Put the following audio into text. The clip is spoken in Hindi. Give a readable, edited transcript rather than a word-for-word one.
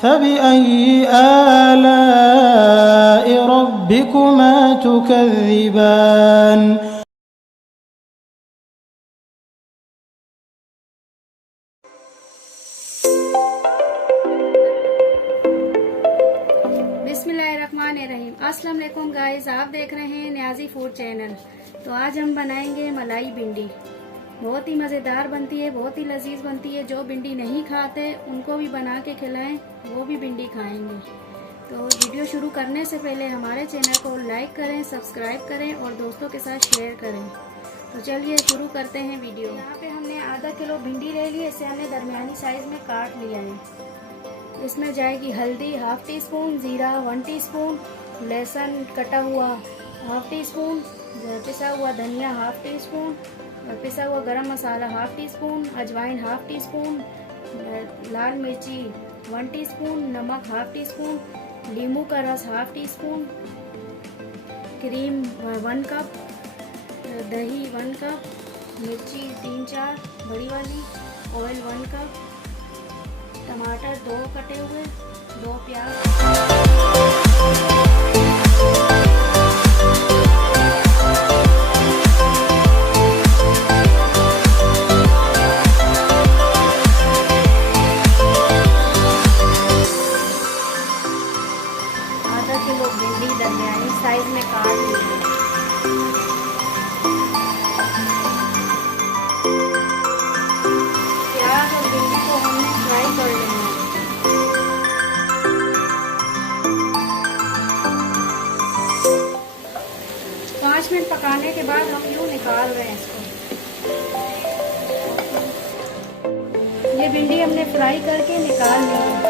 फबिअय्यि आलाइ रब्बिकुमा तुकज़्ज़िबान। बिस्मिल्लाहिर्रहमानिर्रहीम। अस्सलाम वालेकुम गाइस, आप देख रहे हैं न्याजी फूड चैनल। तो आज हम बनाएंगे मलाई भिंडी। बहुत ही मज़ेदार बनती है, बहुत ही लजीज बनती है। जो भिंडी नहीं खाते उनको भी बना के खिलाएं, वो भी भिंडी खाएंगे। तो वीडियो शुरू करने से पहले हमारे चैनल को लाइक करें, सब्सक्राइब करें और दोस्तों के साथ शेयर करें। तो चलिए शुरू करते हैं वीडियो। यहाँ पे हमने आधा किलो भिंडी ले ली, इसे हमने दरमियानी साइज में काट लिया है। इसमें जाएगी हल्दी हाफ टी स्पून, जीरा 1 टीस्पून, लहसुन कटा हुआ हाफ टी स्पून, पिसा हुआ धनिया हाफ टी स्पून, पिसा हुआ गरम मसाला हाफ टी स्पून, अजवाइन हाफ टी स्पून, लाल मिर्ची 1 टीस्पून, नमक हाफ टी स्पून, नींबू का रस half tea spoon, cream 1 cup, दही 1 कप, मिर्ची 3-4 बड़ी वाली, ऑयल 1 कप, टमाटर 2 कटे हुए, 2 प्याज। आधा किलो भिंडी दरमियानी साइज में काट लीजिए। प्याज और भिंडी को हमने फ्राई कर लेना है। 5 मिनट पकाने के बाद हम यूँ निकाल रहे हैं इसको। ये भिंडी हमने फ्राई करके निकाल ली है।